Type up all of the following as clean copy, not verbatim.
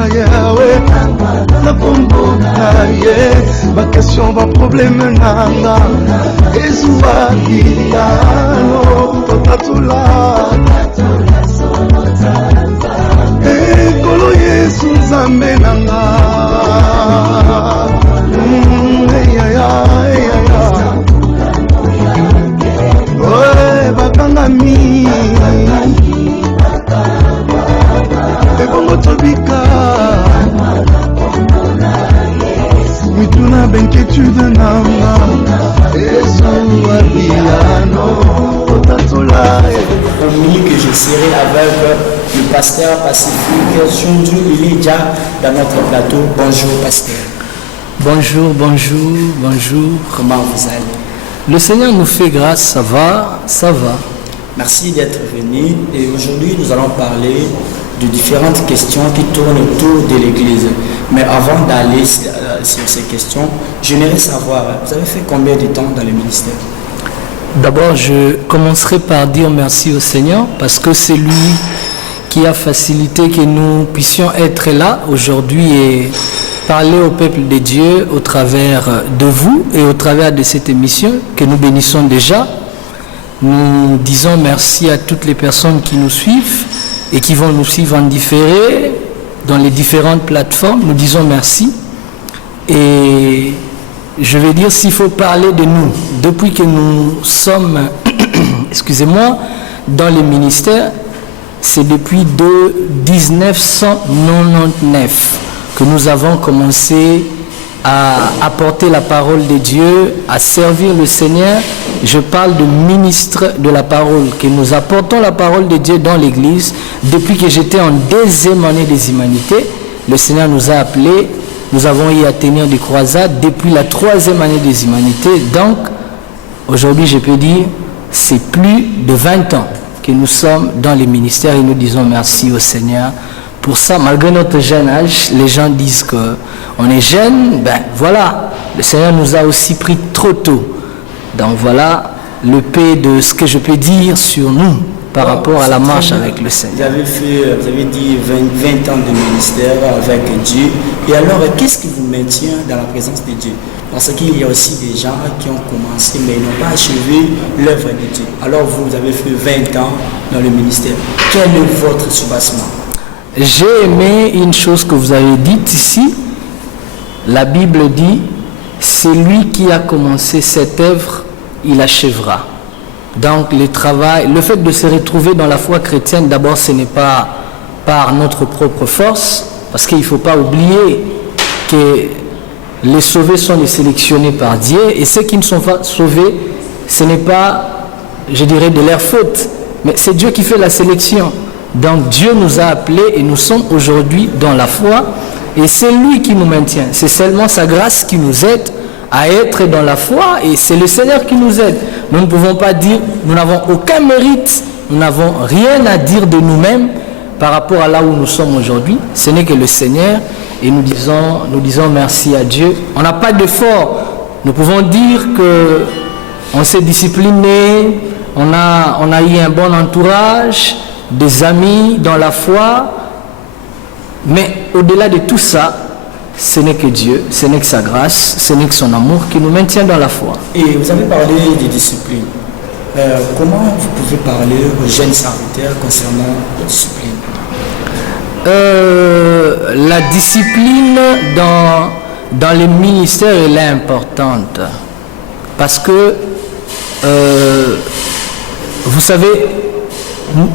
nazobika yawe nakomboka ye bakestion baprobleme nanga ezuwa litano totatula ekolo Yesu nzambe nanga bakangami ebongo tobika mituna benketude nanga ezuwa bilano otatola. Communique que je serai avec le pasteur Pacifique Sunju Ilidja dans notre plateau. Bonjour pasteur. Bonjour, bonjour, bonjour. Comment vous allez? Le Seigneur nous fait grâce, ça va, ça va. Merci d'être venu et aujourd'hui nous allons parler de différentes questions qui tournent autour de l'Église. Mais avant d'aller sur ces questions, j'aimerais savoir, vous avez fait combien de temps dans le ministère? D'abord, je commencerai par dire merci au Seigneur parce que c'est lui qui a facilité que nous puissions être là aujourd'hui et parler au peuple de Dieu au travers de vous et au travers de cette émission que nous bénissons déjà. Nous disons merci à toutes les personnes qui nous suivent et qui vont nous suivre en différé dans les différentes plateformes. Nous disons merci. Et je vais dire, s'il faut parler de nous, depuis que nous sommes, excusez-moi, dans les ministères, c'est depuis 1999 que nous avons commencé à apporter la parole de Dieu, à servir le Seigneur. Je parle de ministre de la parole, que nous apportons la parole de Dieu dans l'église. Depuis que j'étais en deuxième année des humanités, le Seigneur nous a appelés. Nous avons eu à tenir des croisades depuis la troisième année des humanités. Donc, aujourd'hui, je peux dire, c'est plus de 20 ans que nous sommes dans les ministères et nous disons merci au Seigneur. Pour ça, malgré notre jeune âge, les gens disent qu'on est jeune. Ben voilà, le Seigneur nous a aussi pris trop tôt. Donc voilà le paix de ce que je peux dire sur nous par rapport à la marche avec le Seigneur. Vous avez dit 20 ans de ministère avec Dieu. Et alors, qu'est-ce qui vous maintient dans la présence de Dieu? Parce qu'il y a aussi des gens qui ont commencé mais ils n'ont pas achevé l'œuvre de Dieu. Alors vous avez fait 20 ans dans le ministère. Quel est votre soubassement? J'ai aimé une chose que vous avez dite ici. La Bible dit, c'est lui qui a commencé cette œuvre, il achèvera. Donc le travail, le fait de se retrouver dans la foi chrétienne, d'abord ce n'est pas par notre propre force, parce qu'il ne faut pas oublier que les sauvés sont les sélectionnés par Dieu, et ceux qui ne sont pas sauvés, ce n'est pas, je dirais, de leur faute, mais c'est Dieu qui fait la sélection. Donc Dieu nous a appelés et nous sommes aujourd'hui dans la foi et c'est lui qui nous maintient. C'est seulement sa grâce qui nous aide à être dans la foi et c'est le Seigneur qui nous aide. Nous ne pouvons pas dire, nous n'avons aucun mérite, nous n'avons rien à dire de nous-mêmes par rapport à là où nous sommes aujourd'hui. Ce n'est que le Seigneur et nous disons merci à Dieu. On n'a pas d'effort. Nous pouvons dire que on s'est discipliné, on a eu un bon entourage, des amis dans la foi, mais au-delà de tout ça, ce n'est que Dieu, ce n'est que sa grâce, ce n'est que son amour qui nous maintient dans la foi. Et vous avez parlé de discipline. Comment vous pouvez parler aux jeunes serviteurs concernant la discipline? La discipline dans les ministères elle est importante parce que vous savez,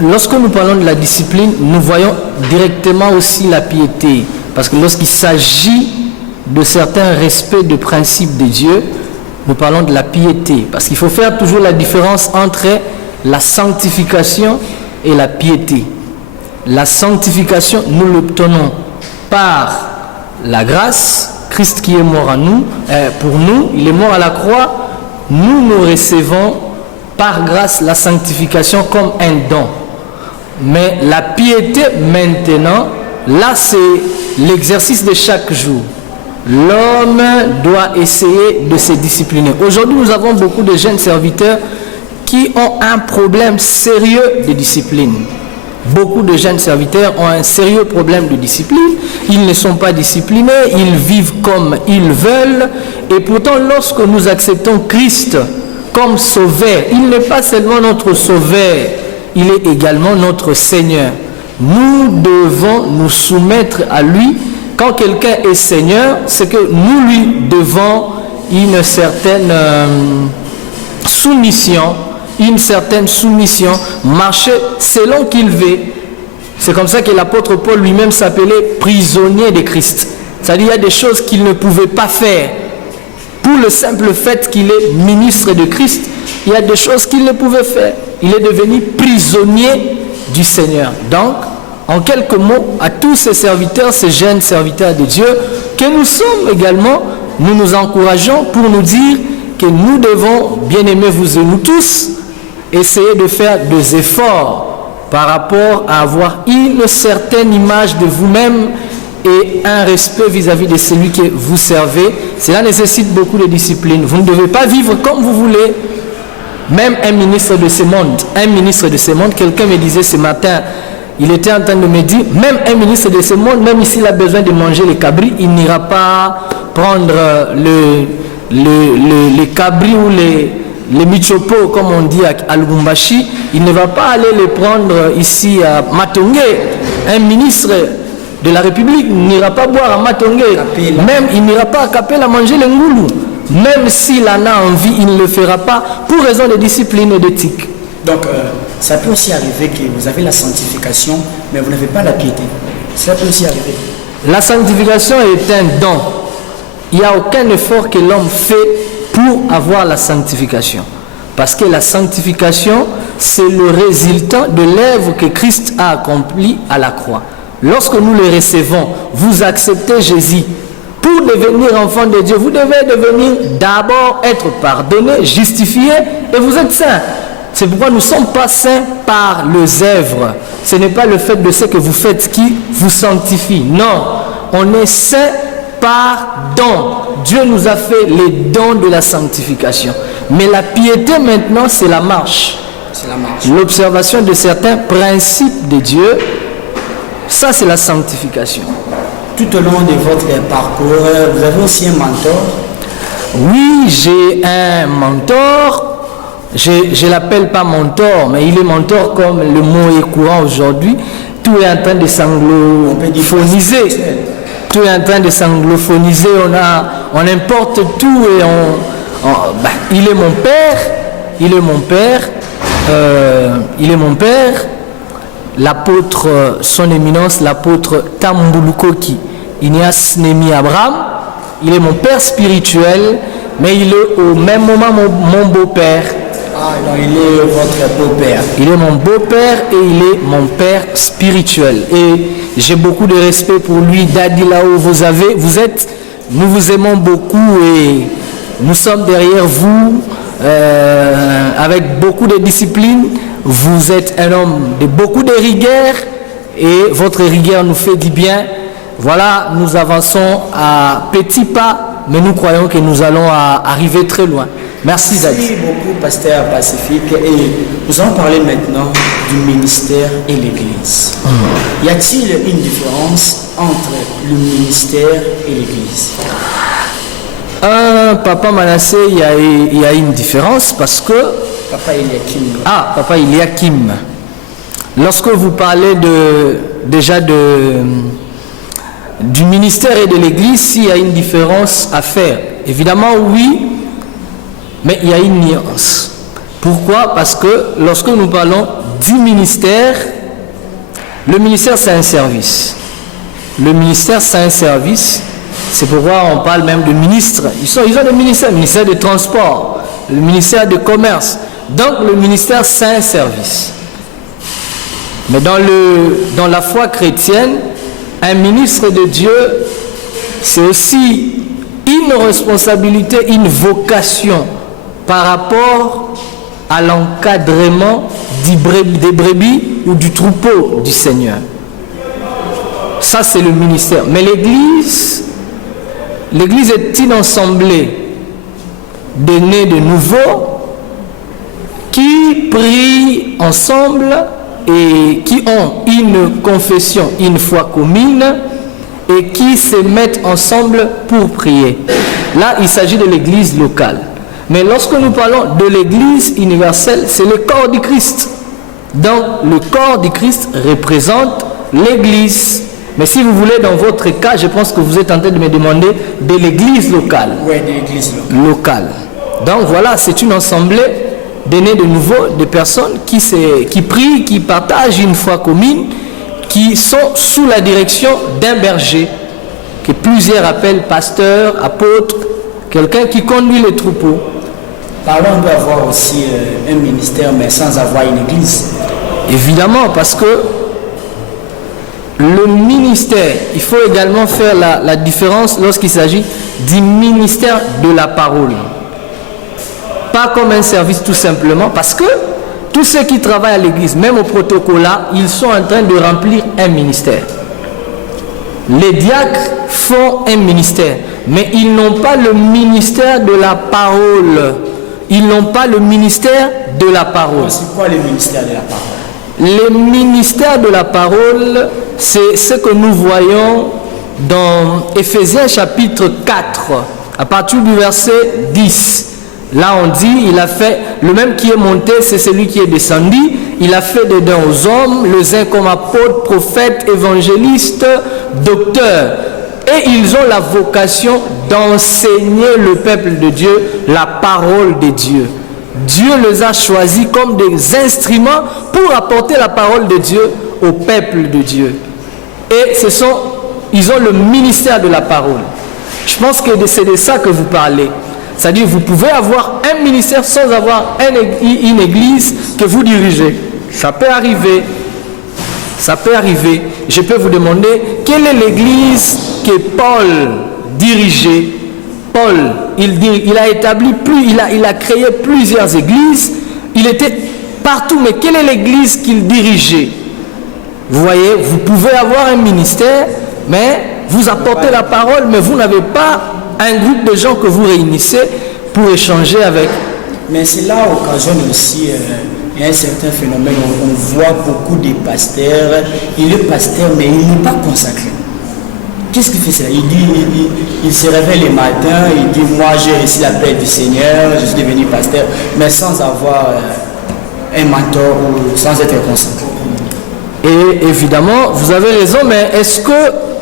lorsque nous parlons de la discipline, nous voyons directement aussi la piété. Parce que lorsqu'il s'agit de certains respects de principes de Dieu, nous parlons de la piété. Parce qu'il faut faire toujours la différence entre la sanctification et la piété. La sanctification, nous l'obtenons par la grâce, Christ qui est mort à nous, pour nous, il est mort à la croix, nous recevons par grâce la sanctification comme un don. Mais la piété maintenant, là c'est l'exercice de chaque jour. L'homme doit essayer de se discipliner. Aujourd'hui nous avons beaucoup de jeunes serviteurs qui ont un problème sérieux de discipline. Beaucoup de jeunes serviteurs ont un sérieux problème de discipline. Ils ne sont pas disciplinés, ils vivent comme ils veulent. Et pourtant, lorsque nous acceptons Christ comme sauveur, il n'est pas seulement notre sauveur, il est également notre Seigneur. Nous devons nous soumettre à lui. Quand quelqu'un est Seigneur, c'est que nous lui devons une certaine soumission, marcher selon qu'il veut. C'est comme ça que l'apôtre Paul lui-même s'appelait prisonnier de Christ. C'est-à-dire qu'il y a des choses qu'il ne pouvait pas faire. Pour le simple fait qu'il est ministre de Christ, il y a des choses qu'il ne pouvait faire. Il est devenu prisonnier du Seigneur. Donc, en quelques mots, à tous ces serviteurs, ces jeunes serviteurs de Dieu, que nous sommes également, nous nous encourageons pour nous dire que nous devons, bien aimer vous et nous tous, essayer de faire des efforts par rapport à avoir une certaine image de vous-même et un respect vis-à-vis de celui que vous servez. Cela nécessite beaucoup de discipline. Vous ne devez pas vivre comme vous voulez. Même un ministre de ce monde, quelqu'un me disait ce matin, il était en train de me dire, même un ministre de ce monde, même s'il a besoin de manger les cabris, il n'ira pas prendre les cabris ou les michopo, comme on dit à Lubumbashi, il ne va pas aller les prendre ici à Matongé. Un ministre de la République n'ira pas boire à Matongé. Même il n'ira pas à Kapela manger les ngoulou. Même s'il en a envie, il ne le fera pas pour raison de discipline et d'éthique. Donc, ça peut aussi arriver que vous avez la sanctification, mais vous n'avez pas la piété. Ça peut aussi arriver. La sanctification est un don. Il n'y a aucun effort que l'homme fait pour avoir la sanctification. Parce que la sanctification, c'est le résultat de l'œuvre que Christ a accomplie à la croix. Lorsque nous le recevons, vous acceptez Jésus. Pour devenir enfant de Dieu, vous devez devenir d'abord être pardonné, justifié, et vous êtes saint. C'est pourquoi nous ne sommes pas saints par les œuvres. Ce n'est pas le fait de ce que vous faites qui vous sanctifie. Non, on est saint par don. Dieu nous a fait les dons de la sanctification. Mais la piété maintenant, c'est la marche. C'est la marche. L'observation de certains principes de Dieu, ça c'est la sanctification. Tout au long de votre parcours, vous avez aussi un mentor? Oui, j'ai un mentor. Je ne l'appelle pas mentor, mais il est mentor comme le mot est courant aujourd'hui. Tout est en train de s'anglophoniser. Tout est en train de s'anglophoniser. On importe tout et il est mon père. Il est mon père. Il est mon père. L'apôtre, son éminence, l'apôtre Tambulukoki, Ignace Némi Abraham. Il est mon père spirituel, mais il est au même moment mon beau-père. Ah, donc il est votre beau-père. Il est mon beau-père et il est mon père spirituel. Et j'ai beaucoup de respect pour lui. Daddy, là où vous êtes, nous vous aimons beaucoup et nous sommes derrière vous avec beaucoup de discipline. Vous êtes un homme de beaucoup de rigueur et votre rigueur nous fait du bien. Voilà, nous avançons à petits pas, mais nous croyons que nous allons arriver très loin. Merci Daddy. Merci beaucoup, Pasteur Pacifique. Et nous allons parler maintenant du ministère et l'Église. Y a-t-il une différence entre le ministère et l'Église? Papa Manassé, il y a une différence parce que... Papa Eliakim. Ah, Papa Eliakim. Lorsque vous parlez du ministère et de l'Église, s'il y a une différence à faire, évidemment oui, mais il y a une nuance. Pourquoi? Parce que lorsque nous parlons du ministère, le ministère c'est un service. Le ministère c'est un service. C'est pourquoi on parle même de ministres. Ils ont des ministères, le ministère des Transports, le ministère du Commerce. Donc le ministère c'est un service. Mais dans la foi chrétienne, un ministre de Dieu, c'est aussi une responsabilité, une vocation par rapport à l'encadrement des brebis ou du troupeau du Seigneur. Ça c'est le ministère. Mais l'Église est une assemblée de nés de nouveau qui prient ensemble et qui ont une confession, une foi commune et qui se mettent ensemble pour prier. Là, il s'agit de l'église locale. Mais lorsque nous parlons de l'église universelle, c'est le corps du Christ. Donc, le corps du Christ représente l'église. Mais si vous voulez, dans votre cas, je pense que vous êtes en train de me demander de l'église locale. Oui, de l'église locale. Donc voilà, c'est une assemblée de nés de nouveau, de personnes qui prient, qui partagent une foi commune, qui sont sous la direction d'un berger, que plusieurs appellent pasteur, apôtre, quelqu'un qui conduit les troupeaux. Parlons, on peut avoir aussi un ministère, mais sans avoir une église. Évidemment, parce que le ministère, il faut également faire la différence lorsqu'il s'agit du ministère de la parole. Pas comme un service tout simplement, parce que tous ceux qui travaillent à l'église, même au protocolat, ils sont en train de remplir un ministère. Les diacres font un ministère, mais ils n'ont pas le ministère de la parole. Ils n'ont pas le ministère de la parole. C'est quoi le ministère de la parole? Le ministère de la parole, c'est ce que nous voyons dans Éphésiens chapitre 4, à partir du verset 10. Là on dit, il a fait, le même qui est monté, c'est celui qui est descendu. Il a fait des dons aux hommes, les uns comme apôtres, prophètes, évangélistes, docteurs. Et ils ont la vocation d'enseigner le peuple de Dieu la parole de Dieu. Dieu les a choisis comme des instruments pour apporter la parole de Dieu au peuple de Dieu. Et ils ont le ministère de la parole. Je pense que c'est de ça que vous parlez. C'est-à-dire vous pouvez avoir un ministère sans avoir une église que vous dirigez. Ça peut arriver. Ça peut arriver. Je peux vous demander quelle est l'église que Paul dirigeait. Paul, il a établi il a créé plusieurs églises. Il était partout, mais quelle est l'église qu'il dirigeait? Vous voyez, vous pouvez avoir un ministère, mais vous apportez la parole, mais vous n'avez pas un groupe de gens que vous réunissez pour échanger avec. Mais cela occasionne aussi un certain phénomène. On voit beaucoup de pasteurs. Il est pasteur, mais il n'est pas consacré. Qu'est-ce qu'il fait ça? Il se réveille le matin, il dit moi j'ai reçu l'appel du Seigneur, je suis devenu pasteur, mais sans avoir un mentor ou sans être consacré. Et évidemment, vous avez raison, mais est-ce que,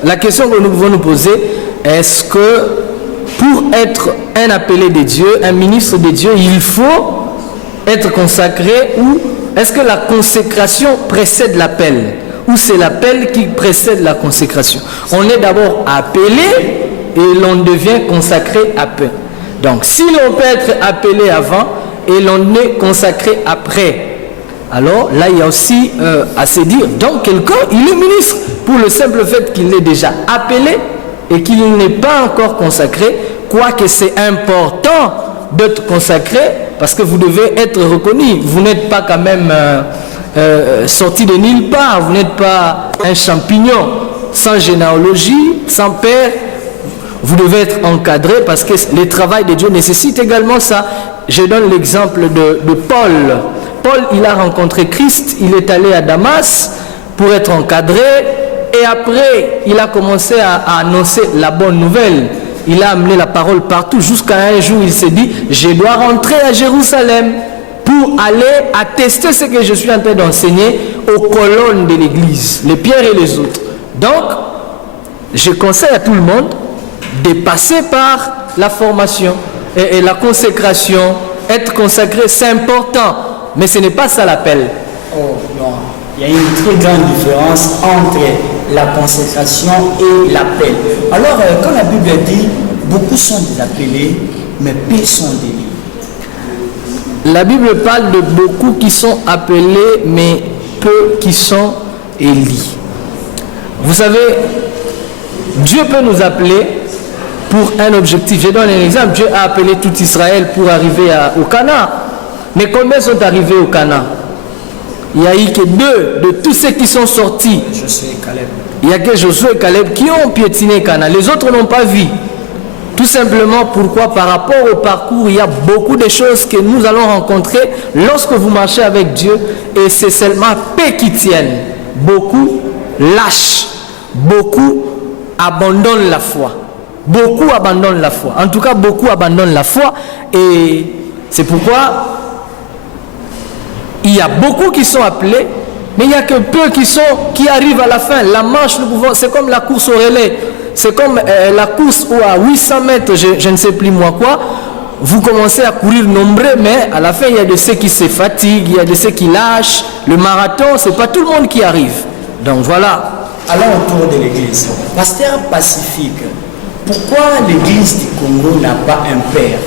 la question que nous pouvons nous poser, est-ce que pour être un appelé de Dieu, un ministre de Dieu, il faut être consacré, ou est-ce que la consécration précède l'appel? Ou c'est l'appel qui précède la consécration? On est d'abord appelé et l'on devient consacré après. Donc si l'on peut être appelé avant et l'on est consacré après, alors là il y a aussi à se dire, donc quelqu'un il est ministre pour le simple fait qu'il est déjà appelé et qu'il n'est pas encore consacré, quoique c'est important d'être consacré parce que vous devez être reconnu. Vous n'êtes pas quand même sorti de nulle part, vous n'êtes pas un champignon sans généalogie, sans père. Vous devez être encadré parce que le travail de Dieu nécessite également ça. Je donne l'exemple de Paul. Paul, il a rencontré Christ, il est allé à Damas pour être encadré et après il a commencé à annoncer la bonne nouvelle. Il a amené la parole partout jusqu'à un jour il s'est dit, je dois rentrer à Jérusalem pour aller attester ce que je suis en train d'enseigner aux colonnes de l'église, les pierres et les autres. Donc, je conseille à tout le monde de passer par la formation et la consécration. Être consacré, c'est important, mais ce n'est pas ça l'appel. Oh non, il y a une très grande différence entre la consécration et l'appel. Alors, quand la Bible dit, beaucoup sont des appelés, mais peu sont des élus. La Bible parle de beaucoup qui sont appelés, mais peu qui sont élus. Vous savez, Dieu peut nous appeler pour un objectif. Je donne un exemple. Dieu a appelé tout Israël pour arriver au Canaan. Mais combien sont arrivés au Canaan? Il n'y a eu que 2 de tous ceux qui sont sortis. Josué et Caleb. Il n'y a que Josué et Caleb qui ont piétiné Canaan. Les autres n'ont pas vu. Tout simplement pourquoi par rapport au parcours, il y a beaucoup de choses que nous allons rencontrer lorsque vous marchez avec Dieu et c'est seulement paix qui tienne. Beaucoup lâchent, beaucoup abandonnent la foi. Beaucoup abandonnent la foi. En tout cas, beaucoup abandonnent la foi et c'est pourquoi il y a beaucoup qui sont appelés, mais il n'y a que peu qui arrivent à la fin. La marche, c'est comme la course au relais. C'est comme la course où à 800 mètres, je ne sais plus moi quoi, vous commencez à courir nombreux, mais à la fin, il y a de ceux qui se fatiguent, il y a de ceux qui lâchent. Le marathon, ce n'est pas tout le monde qui arrive. Donc voilà. Allons autour de l'église. Pasteur Pacifique, pourquoi l'église du Congo n'a pas un père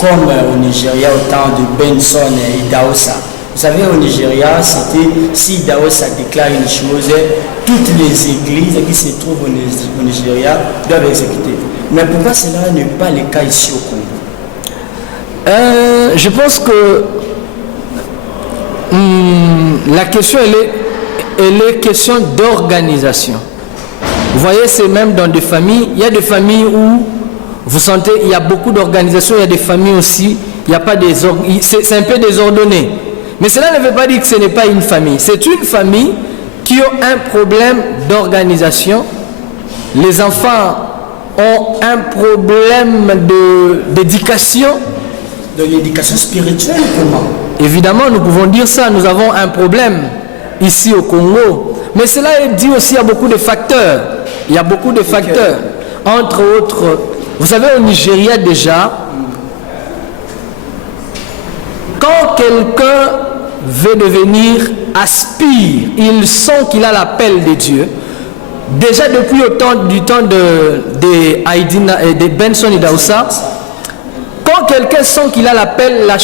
comme au Nigeria au temps de Benson et Idaosa? Vous savez, au Nigeria, c'était si Idaosa déclare une chose, toutes les églises qui se trouvent au Nigeria doivent exécuter. Mais pourquoi cela n'est pas le cas ici au Congo? Je pense que la question, elle est question d'organisation. Vous voyez, c'est même dans des familles. Il y a des familles où vous sentez il y a beaucoup d'organisation. Il y a des familles aussi, il n'y a pas c'est un peu désordonné. Mais cela ne veut pas dire que ce n'est pas une famille. C'est une famille qui a un problème d'organisation. Les enfants ont un problème d'éducation. De l'éducation spirituelle, comment? Évidemment, nous pouvons dire ça. Nous avons un problème ici au Congo. Mais cela est dit aussi à beaucoup de facteurs. Il y a beaucoup de facteurs. Entre autres, vous savez, au Nigeria déjà, quand quelqu'un veut devenir, aspire, il sent qu'il a l'appel de Dieu. Déjà depuis du temps de Benson Idaosa, quand quelqu'un sent qu'il a l'appel, la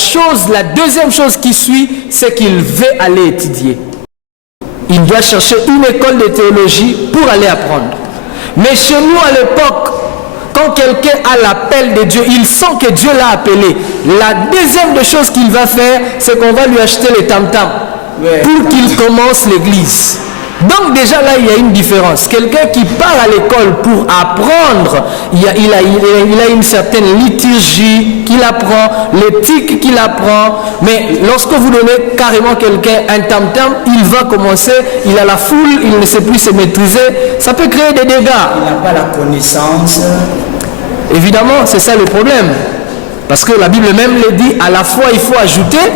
deuxième chose qui suit, c'est qu'il veut aller étudier. Il doit chercher une école de théologie pour aller apprendre. Mais chez nous à l'époque, quand quelqu'un a l'appel de Dieu, il sent que Dieu l'a appelé. La deuxième des choses qu'il va faire, c'est qu'on va lui acheter les tam-tams pour qu'il commence l'église. Donc déjà là, il y a une différence. Quelqu'un qui part à l'école pour apprendre, il a une certaine liturgie qu'il apprend, l'éthique qu'il apprend. Mais lorsque vous donnez carrément quelqu'un un tam-tam, il va commencer, il a la foule, il ne sait plus se maîtriser. Ça peut créer des dégâts. Il n'a pas la connaissance. Évidemment, c'est ça le problème. Parce que la Bible même le dit, à la foi il faut ajouter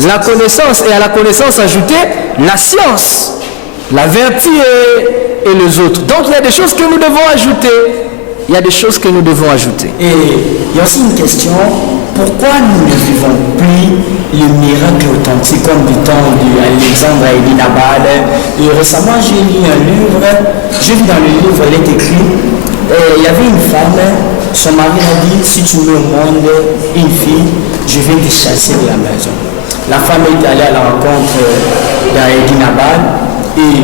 la connaissance et à la connaissance ajouter la science. La vertu et les autres. Donc il y a des choses que nous devons ajouter. Il y a des choses que nous devons ajouter. Et il y a aussi une question. Pourquoi nous ne vivons plus les miracles authentiques comme du temps d'Alexandre et Dinabal? Et récemment j'ai lu un livre. J'ai vu dans le livre, il est écrit. Il y avait une femme. Son mari a dit, si tu mets au monde une fille, je vais te chasser de la maison. La femme est allée à la rencontre d'Aïdinabal. Et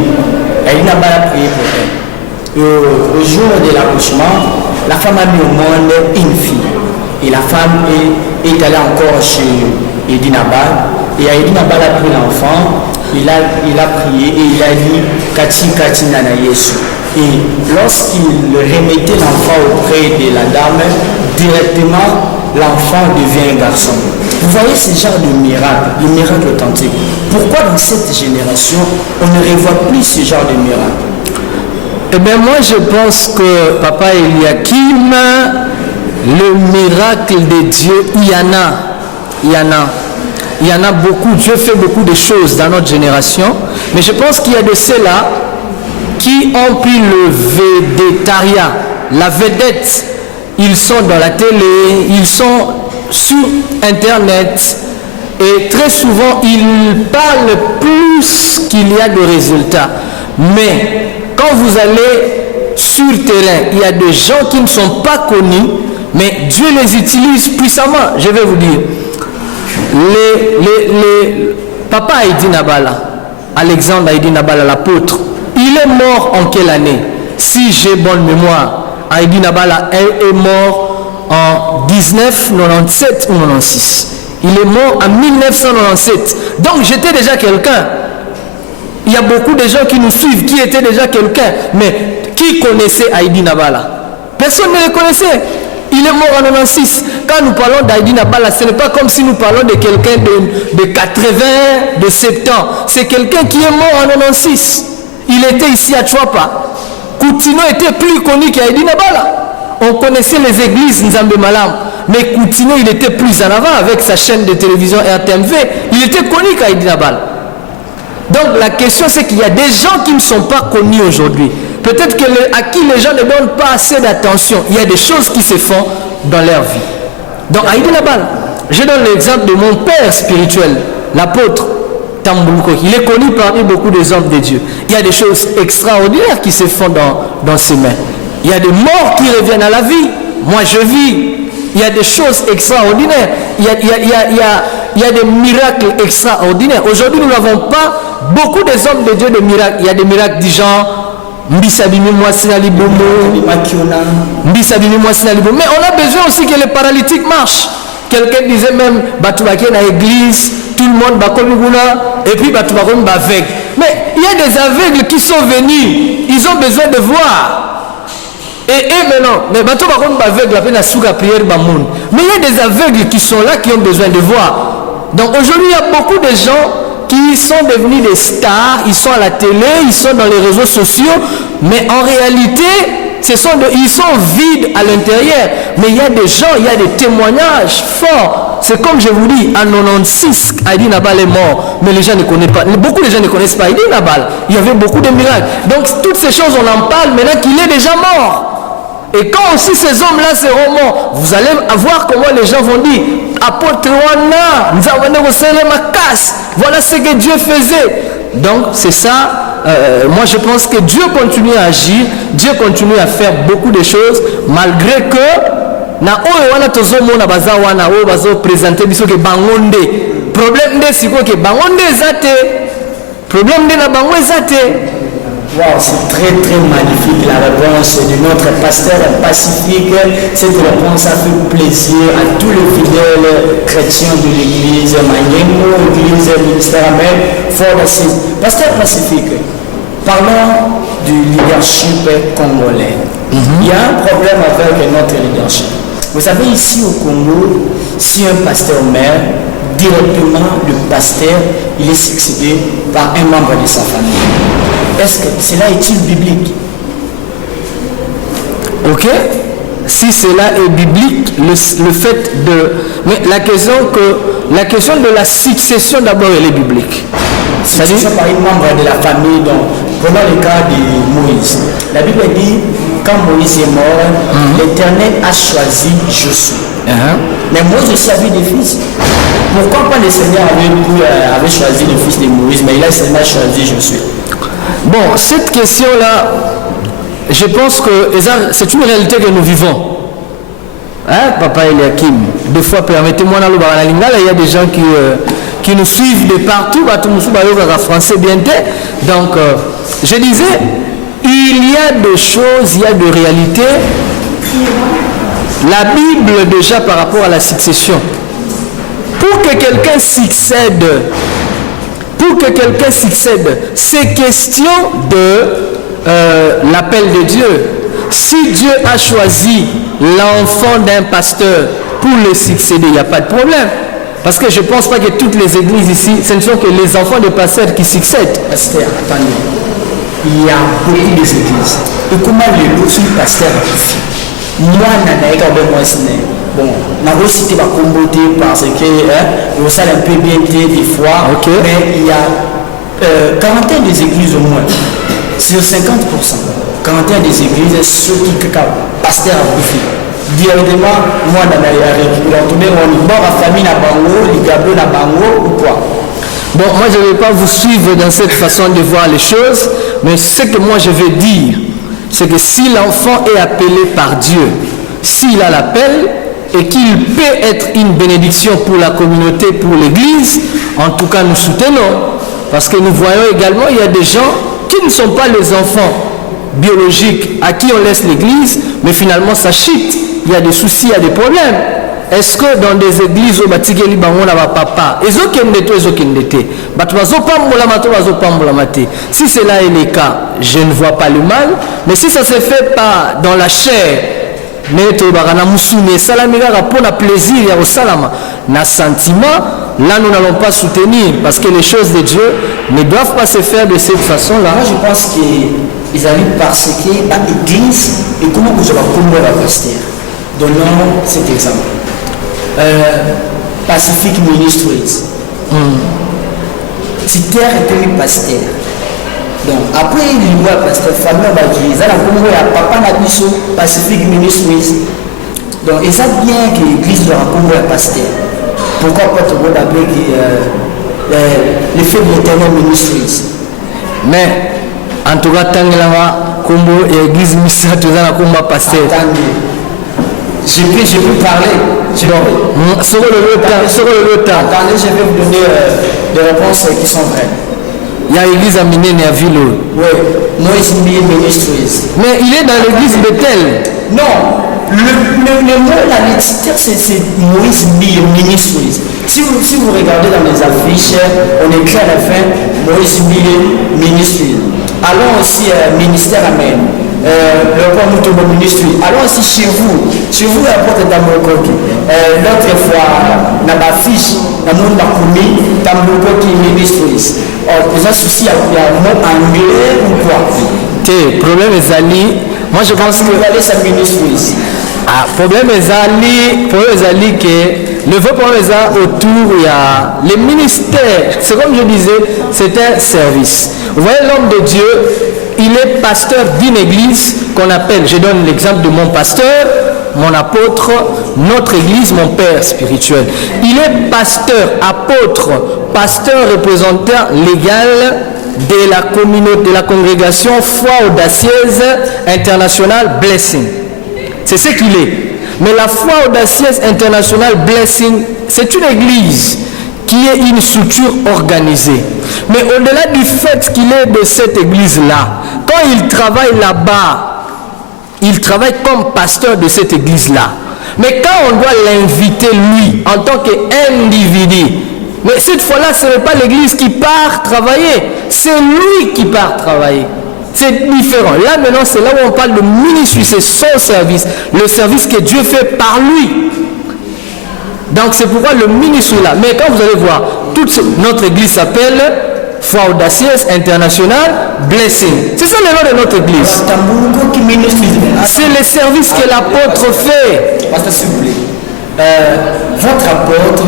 elle n'a pas prié pour elle. Au jour de l'accouchement, la femme a mis au monde une fille. Et la femme est allée encore chez Edinabal. Et Edinabal a pris l'enfant, il a prié et il a dit Kati Nana Yesu. Et lorsqu'il remettait l'enfant auprès de la dame, directement l'enfant devient un garçon. Vous voyez ce genre de miracle, le miracle authentique. Pourquoi dans cette génération, on ne revoit plus ce genre de miracle? Eh bien moi je pense que Papa Eliakim, le miracle de Dieu, il y en a beaucoup. Dieu fait beaucoup de choses dans notre génération. Mais je pense qu'il y a de ceux-là qui ont pris le védétariat, la vedette. Ils sont dans la télé, ils sont sur Internet et très souvent ils parlent plus qu'il y a de résultats. Mais quand vous allez sur le terrain, il y a des gens qui ne sont pas connus, mais Dieu les utilise puissamment. Je vais vous dire, Papa Aïdinabala, Alexandre Aïdinabala, l'apôtre, il est mort en quelle année? Si j'ai bonne mémoire, Aïdinabala est mort en 1997 ou 96. Il est mort en 1997. Donc j'étais déjà quelqu'un. Il y a beaucoup de gens qui nous suivent, qui étaient déjà quelqu'un. Mais qui connaissait Aïdinabala? Personne ne le connaissait. Il est mort en 96. Quand nous parlons d'Aïdi Nabala, ce n'est pas comme si nous parlons de quelqu'un de 80, de 70 ans. C'est quelqu'un qui est mort en 96. Il était ici à Chouapa. Koutino était plus connu qu'Aïdi Nabala. On connaissait les églises Nzambe Malam. Mais Koutino, il était plus en avant avec sa chaîne de télévision RTMV. Il était connu qu'Aïdi Nabala. Donc la question, c'est qu'il y a des gens qui ne sont pas connus aujourd'hui. Peut-être à qui les gens ne donnent pas assez d'attention. Il y a des choses qui se font dans leur vie. Donc Aïdi Nabala, je donne l'exemple de mon père spirituel, l'apôtre Tamboulouko. Il est connu parmi beaucoup des hommes de Dieu. Il y a des choses extraordinaires qui se font dans ses mains. Il y a des morts qui reviennent à la vie. Moi je vis. Il y a des choses extraordinaires. Il y a des miracles extraordinaires. Aujourd'hui, nous n'avons pas beaucoup des hommes de Dieu de miracles. Il y a des miracles du genre Mbisabimi Mwasina Libomo. Mais on a besoin aussi que les paralytiques marchent. Quelqu'un disait même Batoubaké dans l'église, tout le monde Bakoluguna, et puis Batoubaké aveugle. Mais il y a des aveugles qui sont venus, ils ont besoin de voir. Et maintenant, mais bateau par contre aveugle la peine à souka prière bamoun. Mais il y a des aveugles qui sont là qui ont besoin de voir. Donc aujourd'hui il y a beaucoup de gens qui sont devenus des stars, ils sont à la télé, ils sont dans les réseaux sociaux, mais en réalité ils sont vides à l'intérieur. Mais il y a des gens, il y a des témoignages forts. C'est comme je vous dis, en 96, Aïdi Nabal est mort, mais les gens ne connaissent pas. Beaucoup de gens ne connaissent pas Aïdi Nabal. Il y avait beaucoup de miracles. Donc toutes ces choses, on en parle maintenant qu'il est déjà mort. Et quand aussi ces hommes-là seront morts, vous allez voir comment les gens vont dire apôtre Wana, voilà ce que Dieu faisait. Donc c'est ça. Moi je pense que Dieu continue à agir, Dieu continue à faire beaucoup de choses, malgré que na oyo wana tozomona baza wana oyo bazo présenter biso ke bangonde. Problème de siko ke bangonde ezate. Problème de na bango ezate. Wow, c'est très très magnifique la réponse de notre pasteur pacifique. Cette réponse a fait plaisir à tous les fidèles chrétiens de l'église Mayengo, l'église ministère Amen, Fort d'Assise. Pasteur pacifique, parlons du leadership congolais. Il y a un problème avec notre leadership. Vous savez, ici au Congo, si un pasteur meurt, directement le pasteur, il est succédé par un membre de sa famille. Est-ce que cela est-il biblique? Ok. Si cela est biblique, le fait de... Mais la question de la succession d'abord, elle est biblique. Succession par un membre de la famille. Donc, prenons le cas de Moïse. La Bible dit, quand Moïse est mort, l'Éternel a choisi Josué. Mais Moïse aussi avait des fils. Pourquoi pas le Seigneur avait choisi le fils de Moïse, mais il a seulement choisi Josué? Bon, cette question-là, je pense que c'est une réalité que nous vivons. Hein, Papa Eliakim? Des fois, permettez-moi d'aller à la Lingala, il y a des gens qui nous suivent de partout, français bien. Donc, je disais, il y a des choses, il y a des réalités. La Bible, déjà, par rapport à la succession, pour que quelqu'un succède, c'est question de l'appel de Dieu. Si Dieu a choisi l'enfant d'un pasteur pour le succéder, il n'y a pas de problème. Parce que je ne pense pas que toutes les églises ici, ce ne sont que les enfants de pasteurs qui succèdent. Pasteur, attendez. Il y a beaucoup d'églises. Et comment les pasteurs moi, bon, on a cité ma communauté parce que ça a un peu bien des fois, mais il y a quarantaine des églises au moins, sur 50%, quarantaine des églises, ceux qui pasteur à bouffer. Directement, moi, dans la famille, les gabelous, ou quoi. Bon, moi je ne vais pas vous suivre dans cette façon de voir les choses, mais ce que moi je veux dire, c'est que si l'enfant est appelé par Dieu, s'il a l'appel et qu'il peut être une bénédiction pour la communauté, pour l'église, en tout cas nous soutenons. Parce que nous voyons également, il y a des gens qui ne sont pas les enfants biologiques à qui on laisse l'église, mais finalement ça chute. Il y a des soucis, il y a des problèmes. Est-ce que dans des églises où batigeli bango na papa, si cela est le cas, je ne vois pas le mal. Mais si ça se fait pas dans la chair, mais toyebaka na musuni esalami kaka mpona plaisir ya kosalama na sentiment. Là nous n'allons pas soutenir parce que les choses de Dieu ne doivent pas se faire de cette façon là. Moi je pense qu'ils arrivent parce que l'église et comment vous allez comprendre la pasteur. Donnons cet exemple. Pacific Ministries. Titer était un pasteur. Donc après il voit pasteur famille ils ont compris à papa Nabiso Pacific Ministries. Donc ils savent bien que l'église doit comprendre un pasteur. Pourquoi pas te voir d'appeler l'effet de l'Éternel Ministries. Mais en tout cas Tangelama Kombo et l'église Missa tu as combat pasteur. Je peux parler. Sur le temps. Attendez, je vais vous donner des réponses qui sont vraies. Il y a l'église à Minene à Vilo. Oui, Moïse Ministries. Mais il est dans l'église Bethel. Non, le mot, la titre, c'est Moïse Ministries. Si vous regardez dans les affiches, on écrit à la fin Moïse Ministries. Allons aussi ministère Amen. Le point Mutombo Ministry. Allons aussi chez vous à porte d'Amokoki. L'autre fois, dans ma fiche, dans mon Bakumi, Tambokoki Ministries. Ils ont souci à un mot anglais ou quoi? Problème est Ali. Moi je pense que. Vous allez sa Ministries. Problème est Ali que le vrai problème est autour, il y a les ministères. C'est comme je disais, c'est un service. Vous voyez l'homme de Dieu. Il est pasteur d'une église qu'on appelle, je donne l'exemple de mon pasteur, mon apôtre, notre église, mon père spirituel. Il est pasteur, apôtre, pasteur représentant légal de la communauté, de la congrégation Foi Audacieuse International Blessing. C'est ce qu'il est. Mais la Foi Audacieuse International Blessing, c'est une église qui est une structure organisée. Mais au-delà du fait qu'il est de cette église-là, quand il travaille là-bas, il travaille comme pasteur de cette église-là. Mais quand on doit l'inviter, lui, en tant qu'individu, mais cette fois-là, ce n'est pas l'église qui part travailler, c'est lui qui part travailler. C'est différent. Là, maintenant, c'est là où on parle de ministère, c'est son service, le service que Dieu fait par lui. Donc, c'est pourquoi le ministère est là. Mais quand vous allez voir, notre église s'appelle Foi Audacieuse International Blessing. C'est ça le nom de notre église. C'est le service que l'apôtre fait. Pasteur, s'il vous plaît. Votre apôtre,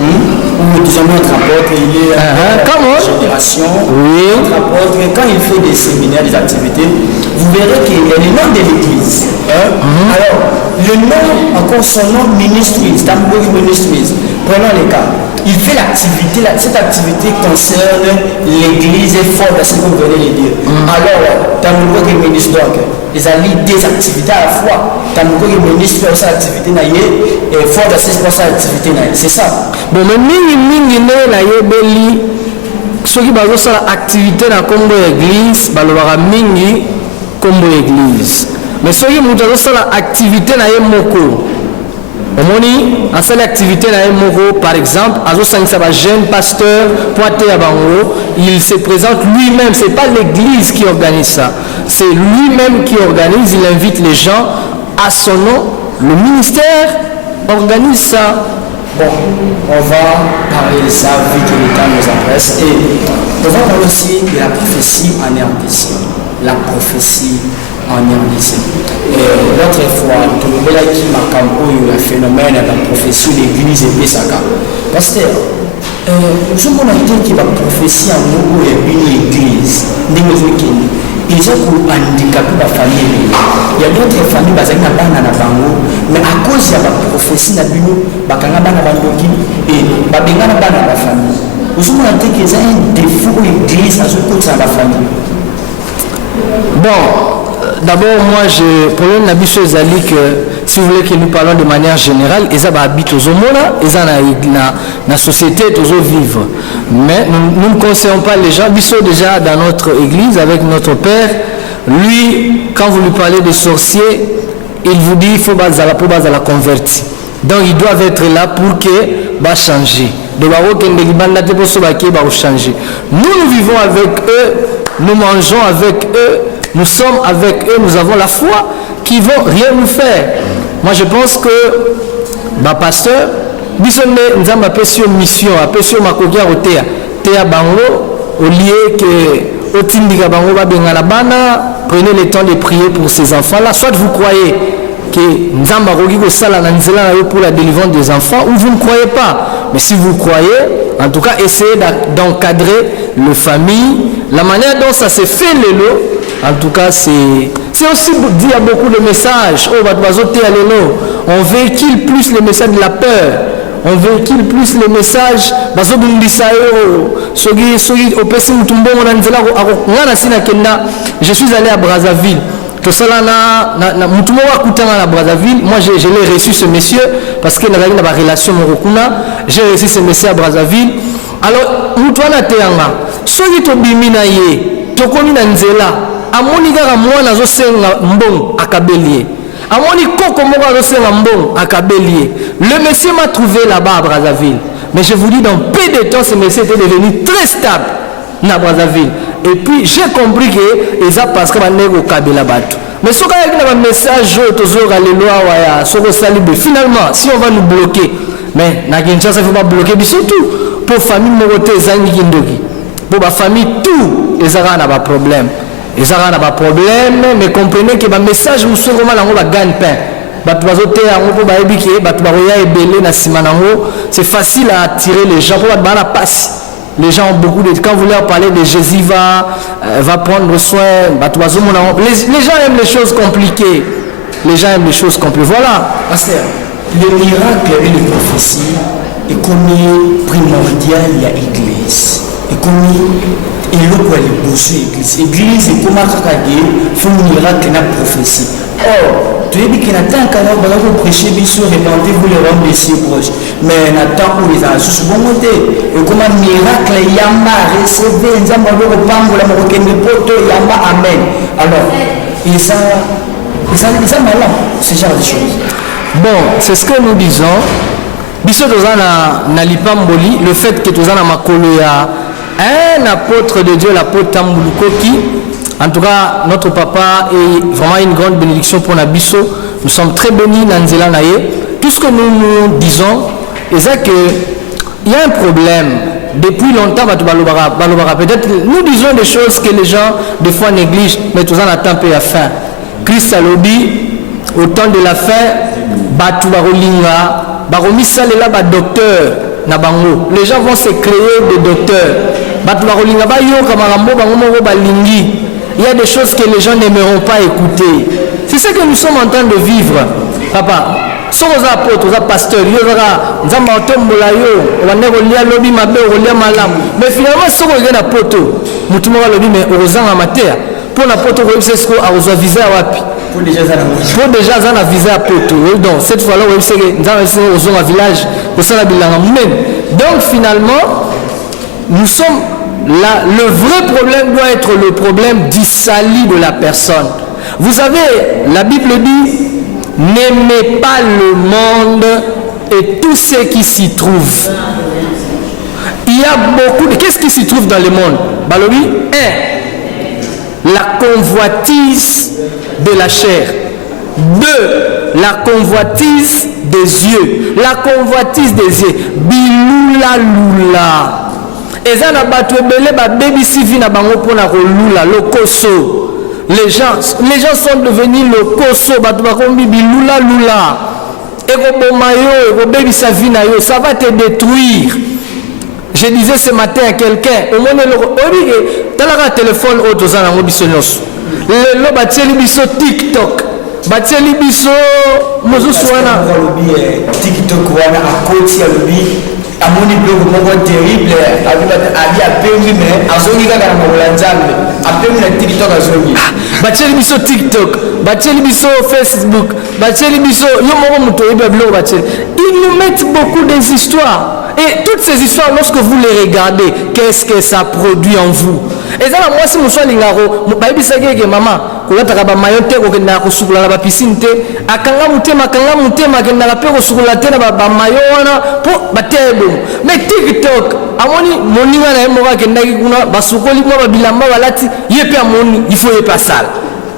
ou disons notre apôtre, il est en génération. Oui. Votre apôtre, quand il fait des séminaires, des activités, vous verrez qu'il y a le nom de l'église. Alors, le nom, encore son nom, Ministries, Tambour Ministries. Prenons les cas. Il fait l'activité, cette activité concerne l'église et fort de ce que vous venez de dire. Alors, Tambour Ministries, donc, ils ont des activités à la fois. Tambour Ministries pour cette activité, et fort de cette activité, c'est ça. Bon, mais mingi na yebeli soki bazosala activité na kombo église balobaka mingi kombo église. Mais soki mutu azosala activité na ye moko omoni asala activité na ye moko, par exemple azosangisa ba jeune pasteur po ateya bango, il se présente lui-même, c'est pas l'église qui organise ça, c'est lui-même qui organise, il invite les gens à son nom, le ministère organise ça. Bon, on va parler de ça vu que le temps nous empresse. Et on va parler aussi de la prophétie en RDC. La prophétie en RDC. L'autre fois, tout le monde qui m'a eu un phénomène de la prophétie de l'église et Pessaka. Pasteur, je me dis que la prophétie en nous est une église. Ils ont handicapé la famille. Il y a d'autres familles qui ont des bango, mais à cause de la prophétie, ils ont des et ils ont des famille. Vous avez dit qu'ils ont un défaut de l'église à ce côté de la famille. Bon, d'abord, moi, le problème n'a pas que si vous voulez que nous parlons de manière générale, ils habitent aux hommes, ils sont dans la société, ils vivent. Mais nous ne conseillons pas les gens. Ils sont déjà dans notre église avec notre père. Lui, quand vous lui parlez de sorciers, il vous dit qu'il faut la convertir. Donc, ils doivent être là pour que va changer. Nous vivons avec eux, nous mangeons avec eux, nous sommes avec eux, nous avons la foi qu'ils ne vont rien nous faire. Moi je pense que pasteur biso nde nzambe apesi yo mission, apesi yo makoki ya koteya teya bango au lieu que otindika bango babengana bana. Prenez le temps de prier pour ces enfants là. Soit vous croyez que nzambe akoki kosala na nzela na yo pour la délivrance des enfants, ou vous ne croyez pas. Mais si vous croyez, en tout cas essayez d'encadrer le famille, la manière dont ça se fait lelo. En tout cas, c'est aussi dit à beaucoup de messages. On véhicule plus les messages de la peur. On véhicule plus les messages. Je suis allé à Brazzaville. Moi, je l'ai reçu ce monsieur parce qu'il avait une relation. J'ai reçu ce monsieur à Brazzaville. Alors, amoni kaka mwana azosenga mbongo akabelie, amoni koko moko azosenga mbongo akabelie. Le monsieur m'a trouvé là-bas à Brazzaville, mais je vous dis dans peu de temps ce monsieur était devenu très stable na Brazzaville. Et puis j'ai compris que ça parce que banego kabela bato. Mais ce qu'il y a un message toujours à l'éloignement ya soko salibe. Finalement si on va nous bloquer, mais na Kinshasa il faut pas bloquer surtout pour famille morote zangi kindoki, pour ba famille tout les ara na ba problème. Et ça n'a pas de problème, mais comprenez que le message c'est facile à attirer les gens. Les gens ont beaucoup de... Quand vous leur parlez de Jésus va prendre soin, les gens aiment les choses compliquées. Les gens aiment les choses compliquées. Voilà. Pasteur, le miracle et les prophéties est comme primordial à l'église. Et comme il y a l'église. L'église est comme un miracle et la prophétie. Or, tu as dit qu'il y a tant qu'on prêcher, répandez-vous les rangs des si proches. Mais il y a tant où les gens sont bon côté. Et comme un miracle, il y a un recevé, il y a un amen. Alors, et ça malin, ce genre de choses. Bon, c'est ce que nous disons. Biso tozana na lipamboli, le fait que tozana makolo ya un apôtre de Dieu, l'apôtre Tambulukoki. En tout cas, notre papa est vraiment une grande bénédiction pour Nabiso. Nous sommes très bénis dans Nzela Naye. Tout ce que nous disons, c'est qu'il y a un problème. Depuis longtemps, peut-être nous disons des choses que les gens des fois négligent, mais tout ça on attend peu à fin. Christ a lobby, au temps de la fin, Batu Barolinga, Baromisa Lela docteur Nabango. Les gens vont se créer des docteurs. Batu Barolinga Bayo Kamarambo Bangomo Balingi. Il y a des choses que les gens n'aimeront pas écouter. C'est ce que nous sommes en train de vivre. Papa, si vous êtes apôtre, vous êtes pasteur, mais finalement, si vous êtes apôtre, vous êtes apôtre, pour l'apôtre, vous avez visa pour déjà un visa apôtre. Donc, cette fois-là, vous avez un village. Donc, finalement, nous sommes là. Le vrai problème doit être le problème du salut de la personne. Vous savez, la Bible dit, n'aimez pas le monde et tout ce qui s'y trouve. Il y a beaucoup de... Qu'est-ce qui s'y trouve dans le monde? Balobi, 1. La convoitise de la chair. 2. La convoitise des yeux. La convoitise des yeux. Biloula lula. Et ça n'a pas tout belé, baby sivi na bango pour la lula, le koso. Les gens sont devenus le koso, biloula lula. Et ça va te détruire. Je disais ce matin à quelqu'un, au moins tu as un téléphone auto za nango biso nyonso. Lelo batieli biso TikTok. Batieli biso mozusu wana TikTok wana akoti ya lobi amoni blog moko terrible ali apemi mais azongi kaka na mola nzambe apemi na TikTok azongi. Batieli biso TikTok, batieli biso Facebook, batieli biso yo moko muto ibe blog batieli. Ils nous mettent beaucoup des histoires. Et toutes ces histoires, lorsque vous les regardez, qu'est-ce que ça produit en vous? Et ça, moi, si je suis lingaro, je suis dit que maman, quand tu as mayotte, quand tu as sur la piscine, akanga mutema, quand tu as sur la terre, mais TikTok, amoni moninga na emoka kendaki kuna basukoli mwa bilamba balati yepe amoni il faut pas ça.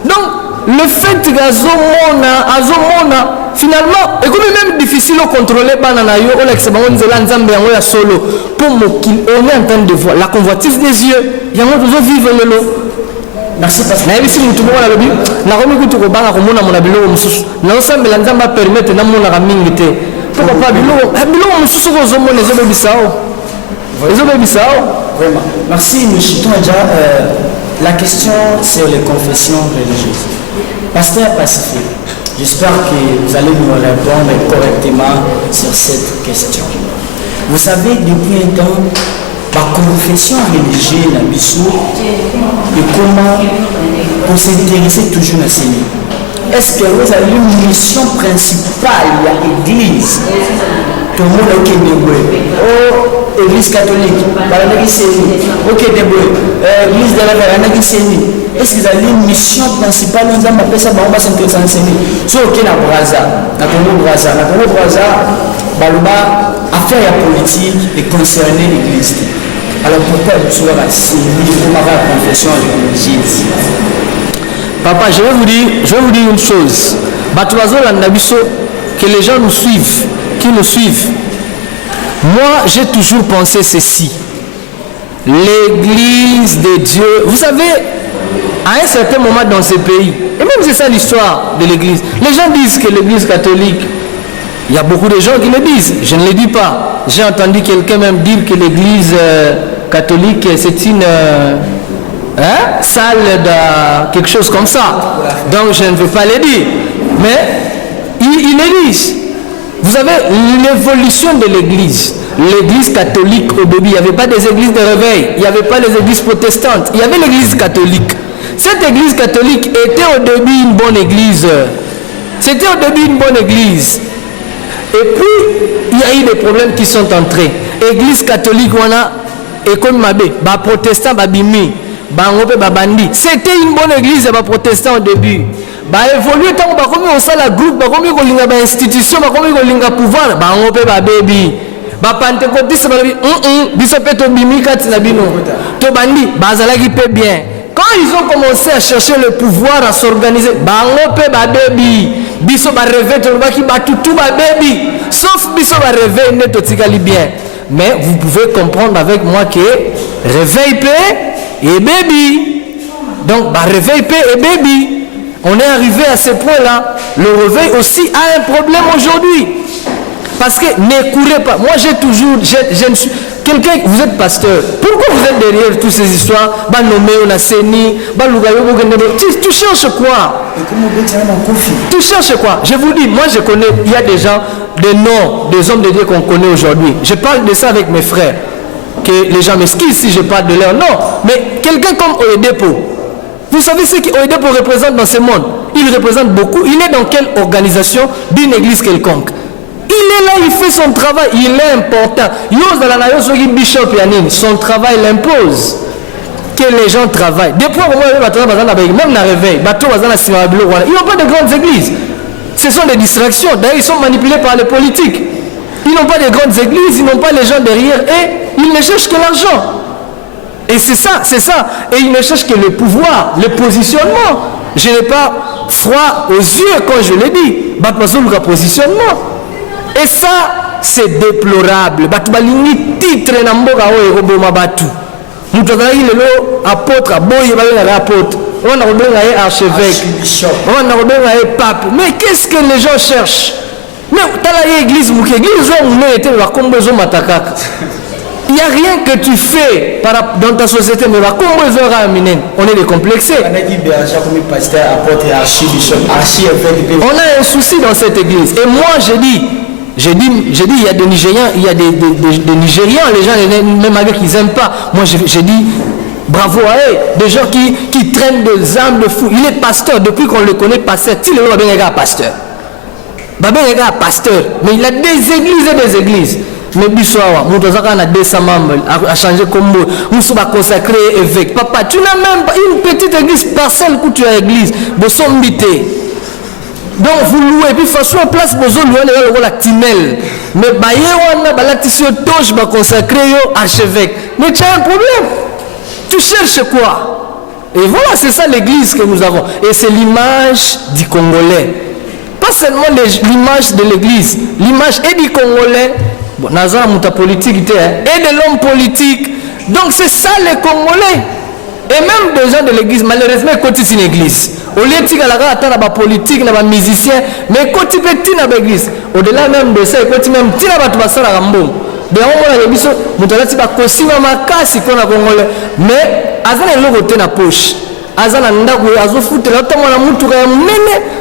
Donc le fait que azomona finalement et comme même difficile à contrôler banana yo on l'ex bango nzela nzambe yango ya solo pour mokil on est en train de voir la convoitise des yeux yango toujours vivre lelo. Merci parce que na yebisi mutu moko na lobi na komi kutu kobanga komona mona biloko mosusu naosambela nzambe apermettre namonaka mingi te pourquoi pas biloko mosusu ko ozomona ezobebisao vraiment. Merci Michiton Adja. La question sur les confessions religieuses. Pasteur Pacifique, j'espère que vous allez nous répondre correctement sur cette question. Vous savez, depuis un temps, la confession religieuse na biso et comment pour s'intéresser toujours à Seigneur. Est-ce que vous avez une mission principale à l'église? Tout le monde est au église catholique, ok, l'église de la Verre, est-ce que vous avez une mission principale? Nous avons appelé ça, on va s'intéresser à Seigneur. So, ok, na Braza, na Congo Braza, Baluba, affaire politique et concerner l'église. Alors pourquoi vous serez assis pour avoir la confession religieuse? Papa, je vais vous dire une chose. Que les gens nous suivent, qui nous suivent. Moi, j'ai toujours pensé ceci. L'église de Dieu, vous savez, à un certain moment dans ce pays, et même c'est ça l'histoire de l'église, les gens disent que l'église catholique, il y a beaucoup de gens qui le disent, je ne le dis pas. J'ai entendu quelqu'un même dire que l'église catholique, c'est une salle de quelque chose comme ça. Donc je ne veux pas le dire. Mais ils le disent. Vous avez l'évolution de l'église. L'église catholique au début, il n'y avait pas des églises de réveil, il n'y avait pas les églises protestantes, il y avait l'église catholique. Cette église catholique était au début une bonne église. C'était au début une bonne église. Et puis, il y a eu des problèmes qui sont entrés. Église catholique, on a, et comme Mabé, bah protestant, bah bimi, bah ngopé, bah bandi. C'était une bonne église, bah protestant au début. Bah évolué, tant bah comme on sait la groupe, bah comme on a bah institution, bah comme on a pouvoir, bah ngopé, bah baby. Bah pentecôtiste, bah biso peto bimi kati na bino. To bandi, bah zalaki pe bien. Quand ils ont commencé à chercher le pouvoir, à s'organiser, bah ngopé, bah baby. Biso ba rêver tolobaki ba tout ba baby sauf biso ba rêver ne totikali bien mais vous pouvez comprendre avec moi que réveil paix et baby donc ba réveil paix et baby on est arrivé à ce point là. Le réveil aussi a un problème aujourd'hui parce que ne courez pas. Moi j'ai toujours je ne suis quelqu'un, vous êtes pasteur, pourquoi vous êtes derrière toutes ces histoires? Tu cherches quoi? Tu cherches quoi? Je vous dis, moi je connais, il y a des gens, des noms, des hommes de Dieu qu'on connaît aujourd'hui. Je parle de ça avec mes frères, que les gens m'excusent si je parle de leur nom, mais quelqu'un comme Oedepo, vous savez ce qu'Oedepo représente dans ce monde? Il représente beaucoup. Il est dans quelle organisation d'une église quelconque? Il est là, il fait son travail, il est important. Son travail l'impose. Que les gens travaillent. Depuis même dans réveil, ils n'ont pas de grandes églises. Ce sont des distractions. D'ailleurs, ils sont manipulés par les politiques. Ils n'ont pas de grandes églises, ils n'ont pas les gens derrière et ils ne cherchent que l'argent. Et c'est ça. Et ils ne cherchent que le pouvoir, le positionnement. Je n'ai pas froid aux yeux quand je le dis. Le positionnement. Et ça, c'est déplorable. Batu balingi titre na mboka oyo koboma batu. Mutu azalaki lelo apôtre, aboye balengaka apôtre. On a kobenga ye archevêque. On a kobenga ye pape. Mais qu'est-ce que les gens cherchent? Mais tala ye église muke, église oyo était la kombo zo matakaka. Il n'y a rien que tu fais dans ta société, mais on est décomplexé. On a un souci dans cette église. Et moi, j'ai dit, il y a des Nigériens, des Nigérians, les gens, même avec ils n'aiment pas. Moi, j'ai dit, bravo à eux, des gens qui traînent des âmes de fou. Il est pasteur, depuis qu'on le connaît, pasteur. Si le roi est pasteur. Pasteur. Mais il a des églises et des églises. Mais Bissoawa, Moutozaka a 200 membres, a changé comme mot. Moussou va consacrer évêque. Papa, tu n'as même pas une petite église parcelle que tu as église. Bosombité. Donc vous louez, puis façon en place, vous louez la tinelle. Mais Bayewana, Balatisio Toche va consacrer archevêque. Mais tu as un problème. Tu cherches quoi? Et voilà, c'est ça l'église que nous avons. Et c'est l'image du Congolais. Pas seulement l'image de l'église, l'image et du Congolais, bon, Nazar Mouta politique, et de l'homme politique. Donc c'est ça les Congolais. Et même des gens de l'église, malheureusement, ils continuent une église. Au lieu de dire qu'il y a politique, il y a des musiciens, mais ils continuent dans l'église. Au-delà même de ça, ils continuent même à faire des choses. Mais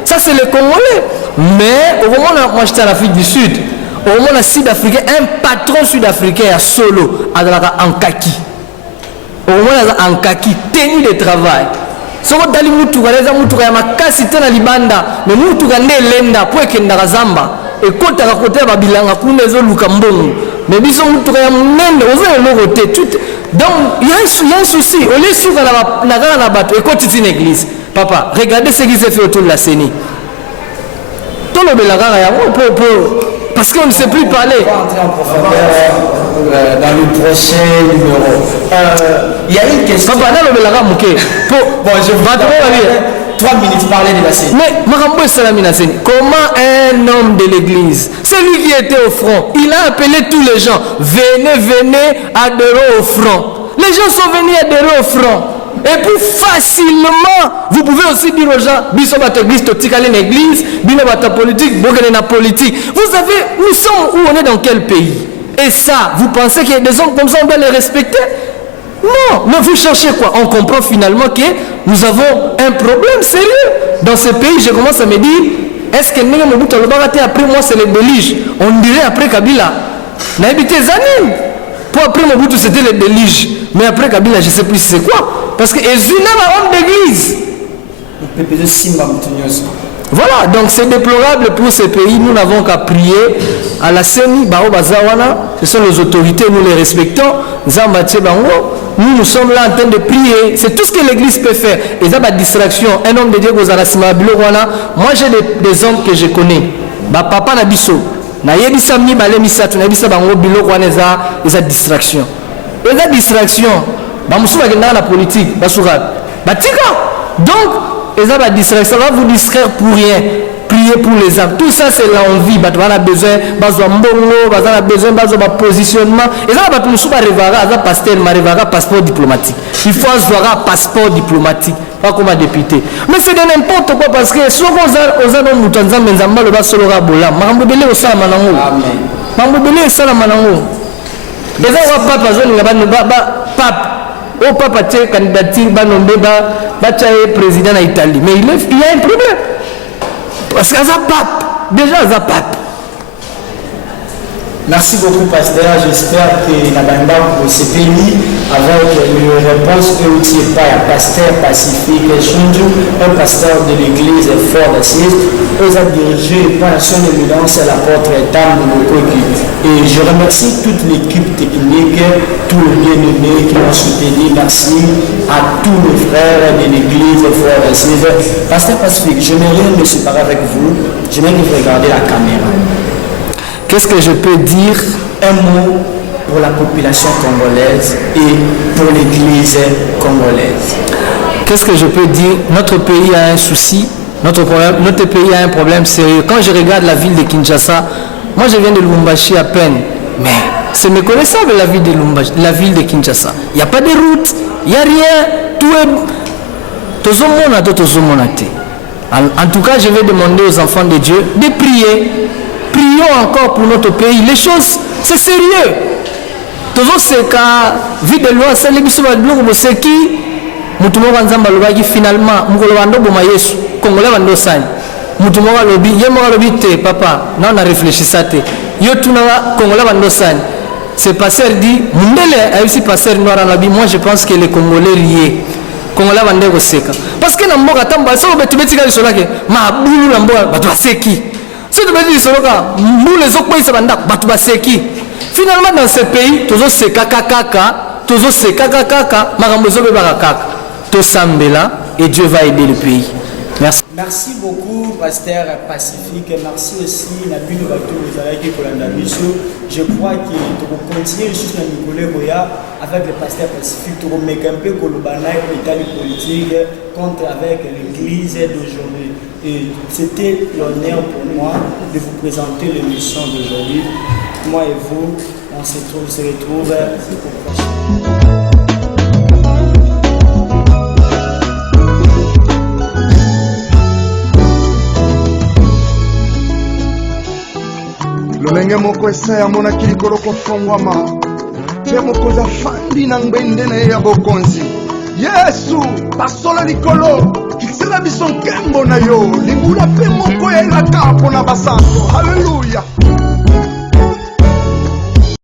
ça c'est les Congolais. Mais au moment où moi j'étais en Afrique du Sud, au moment où Sud-Africain, un patron sud-africain à solo, en kaki. Au moment où en kaki, tenue de travail. Si vous avez un mutuka, makasi tena libanda, mais mutuka ne lenda pour que ndakazamba. Et quand tu as côté babilanga pour les autres mbongo. Mais biso mutuka ya munene, on veut le côté tout. Donc il y a un souci. Au lieu de suivre la bateau, et quand tu es une église, papa, regardez ce qui s'est fait autour de la CENI. Tout le parce qu'on ne sait plus parler. On va entrer en profondeur dans le prochain numéro. Il y a une question. Papa, là, bon, je vais 3 minutes parler de la scène. Mais comment un homme de l'église, celui qui était au front, il a appelé tous les gens, venez adhérer au front. Les gens sont venus adhérer au front. Et puis facilement, vous pouvez aussi dire aux gens, biso bat église, totikale une église, bino bat politique, bokene na politique. Vous savez, nous sommes où on est dans quel pays? Et ça, vous pensez qu'il y a des hommes comme ça, on doit les respecter? Non, mais vous cherchez quoi? On comprend finalement que nous avons un problème sérieux. Dans ce pays, je commence à me dire, est-ce que Nenga Mobutu Alobagate après moi c'est les déluges? On dirait après Kabila. N'a habité Zanin. Pour après Mobutu c'était les déluges. Mais après Kabila, je ne sais plus c'est quoi. Parce que Ezuna va rendre d'église. Voilà, donc c'est déplorable pour ces pays. Nous n'avons qu'à prier à la CENI, Bao Bazawana. Ce sont les autorités, nous les respectons. Zambaté Bango. Nous sommes là en train de prier. C'est tout ce que l'église peut faire. Et ça, distraction. Un homme de Dieu, moi j'ai des hommes que je connais. Papa Nabiso. Na yebisa mi bale misatu na yebisa bango biloko wana eza distraction. Eza distraction. Ba musuba kenda na politique, basura. Batika. Donc, eza ba distraction, ça va vous distraire pour rien. Prier pour les âmes. Tout ça c'est l'envie. Ba a besoin bazwa mbongo, bazana besoin bazwa ba positionnement. Eza ba musuba revara, eza pasteur ma revara passeport diplomatique. Il faut avoir un passeport diplomatique. Pas comme un député. Mais c'est de n'importe quoi parce que si on a un moutanza, mais on a le bas solo rabola. Mambobele au salam manango. Mambobele au salam manango. Les gens ont pas besoin de pape. Au papa tient candidature, banombe, président en Italie. Mais il y a un problème. Parce qu'il y a un pape. Déjà, il y a un pape. Merci beaucoup, pasteur. J'espère que la bande s'est bénie avec une réponse que vous n'êtes pas un pasteur pacifique, un pasteur de l'église fort d'Assise. Vous avez dirigé par son éminence à l'apôtre Tam de Mokoki. Et je remercie toute l'équipe technique, tous les bien-aimés qui m'ont soutenu. Merci à tous mes frères de l'église fort d'Assise. Pasteur pacifique, je n'ai rien me séparer avec vous. Je n'ai que regarder la caméra. Qu'est-ce que je peux dire? Un mot pour la population congolaise et pour l'église congolaise. Qu'est-ce que je peux dire? Notre pays a un souci, notre pays a un problème sérieux. Quand je regarde la ville de Kinshasa, moi je viens de Lubumbashi à peine, mais c'est méconnaissable la ville de Kinshasa. Il n'y a pas de route, il n'y a rien, tout est... En tout cas, je vais demander aux enfants de Dieu de prier. Prions encore pour notre pays. Les choses, c'est sérieux. Toujours c'est qu'à vie de loi, c'est les bisous de l'eau, c'est qui Moutoumora Nzamba Lobaki finalement, Moukolowando Boma Yesu, Congolais Vandosan. Moutoumora Lobi, Yemora Lobite, papa, non, on a réfléchi ça. Yotunawa, Congolais Vandosan. C'est pasteur dit, Mundele a aussi pasteur noir en Labi. Moi je pense que les Congolais liés. Congolais Vandego Seka. Parce que Namboka Tamba, ça va être métier de Solake, ma boulou Namboka, Batwa Seki. Si tu me dis les autres pays, finalement dans ce pays, toujours c'est kakakaka, toujours c'est kakakaka, marambozo bebarakaka. Tout sambela et Dieu va aider le pays. Merci. Merci beaucoup, Pasteur Pacifique. Merci aussi, Nabil Batou, je crois que tu vas continuer juste à Nicolas Goya avec le Pasteur Pacifique. Tu vas mettre un peu Kolobana et l'Italie politique contre avec l'église d'aujourd'hui. Et c'était l'honneur pour moi de vous présenter l'émission d'aujourd'hui. Moi et vous, on se retrouve au prochain. lolenge moko esa amonaki likolo kofongwama te mokonzi afandi na ngbendene ya bokonzi yesu basola likolo kisela biso nkembo na yo libula mpe moko yelaka mpo na basantu haleluya.